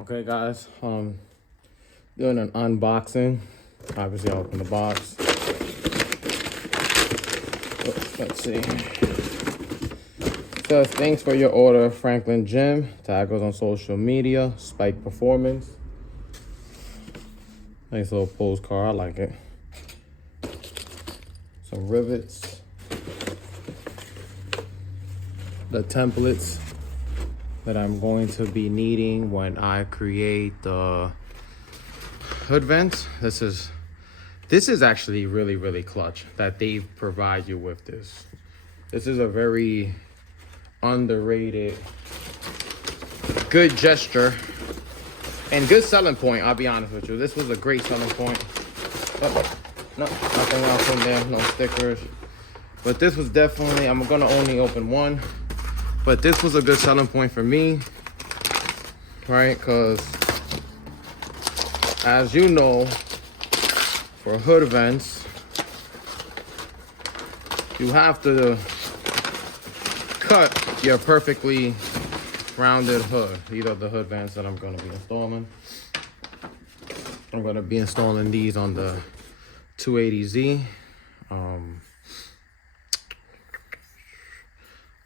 Okay guys, doing an unboxing. Obviously I'll open the box. Let's see. So thanks for your order, Franklin Gym. Tag goes on social media, Spike Performance. Nice little postcard, I like it. Some rivets. The templates that I'm going to be needing when I create the hood vents. This is actually really clutch that they provide you with this. This is a very underrated, good gesture and good selling point. I'll be honest with you. This was a great selling point. Oh, no, nothing else in there, no stickers. But this was definitely, I'm gonna only open one. But this was a good selling point for me, right? Because as you know, for hood vents, you have to cut your perfectly rounded hood. These are the hood vents that I'm going to be installing. I'm going to be installing these on the 280Z.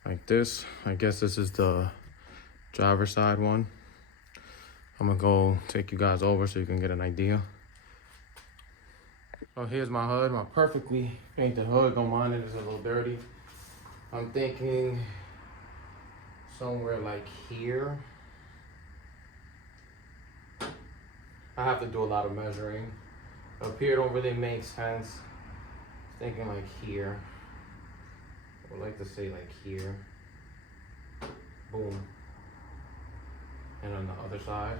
Like this. I guess this is the driver's side one. I'm gonna go take you guys over so you can get an idea. So here's my hood, my perfectly painted hood. Don't mind it, it's a little dirty. I'm thinking somewhere like here. I have to do a lot of measuring. Up here don't really make sense. Thinking like here. I would like to say like here. Boom. And on the other side.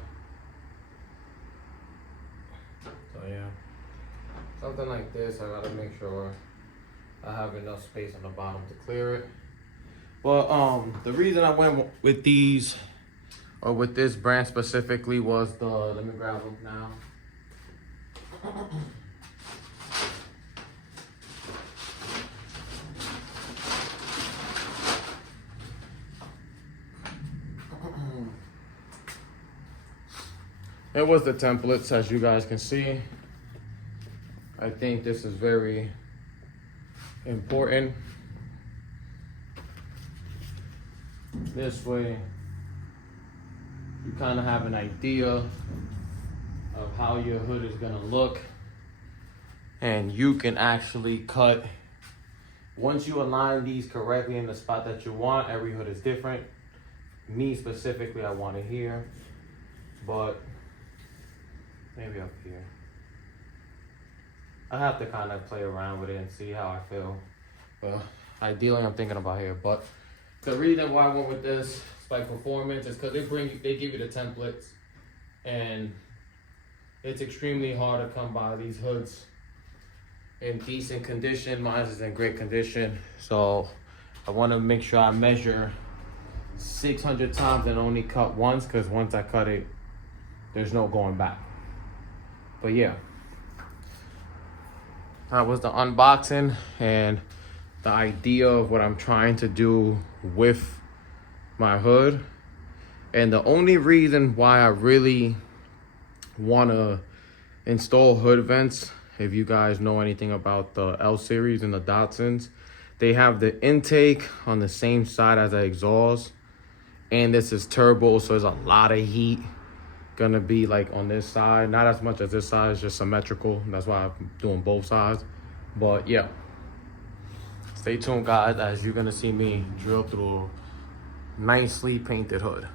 So yeah. Something like this, I gotta make sure I have enough space on the bottom to clear it. Well, the reason I went with these, or with this brand specifically, was let me grab them now. It was the templates, as you guys can see. I think this is very important. This way, you kind of have an idea of how your hood is gonna look. And you can actually cut, once you align these correctly in the spot that you want, every hood is different. Me specifically, I want it here, but maybe up here. I have to kind of play around with it and see how I feel. But ideally, I'm thinking about here. But the reason why I went with this Spike Performance is because they give you the templates, and it's extremely hard to come by these hoods in decent condition. Mine is in great condition, so I want to make sure I measure 600 times and only cut once, because once I cut it, there's no going back. But yeah, that was the unboxing and the idea of what I'm trying to do with my hood. And the only reason why I really want to install hood vents, if you guys know anything about the L series and the Datsuns, they have the intake on the same side as the exhaust, and this is turbo, so there's a lot of heat gonna be like on this side, not as much as this side, is just symmetrical. That's why I'm doing both sides. But yeah, stay tuned guys, as you're gonna see me drill through a nicely painted hood.